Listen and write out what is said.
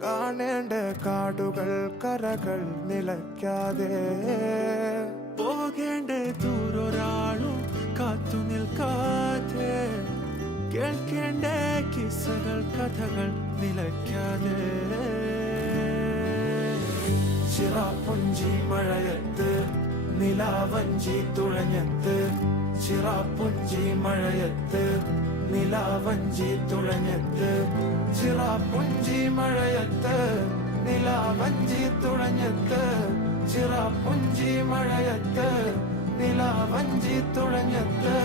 കാണേണ്ട കാടുകൾ കരകൾ നിലയ്ക്കാതെ പോകേണ്ട ദൂരൊരാളും കാത്തു നിൽക്കാതെ കേൾക്കേണ്ട കിസ്സകൾ കഥകൾ നിലയ്ക്കാതെ ചിറാപ്പുഞ്ചി മഴയത്ത് നിലാവഞ്ചി തുഴഞ്ഞത്ത് ചിറാപ്പുഞ്ചി മഴയത്ത് നിലാവഞ്ചി തുഴഞ്ഞത്ത് ചിറാപ്പുഞ്ചി മഴയത്ത് നിലാവഞ്ചി തുഴഞ്ഞത്ത് ചിറാപ്പുഞ്ചി മഴയത്ത് നിലാവഞ്ചി തുഴഞ്ഞത്ത്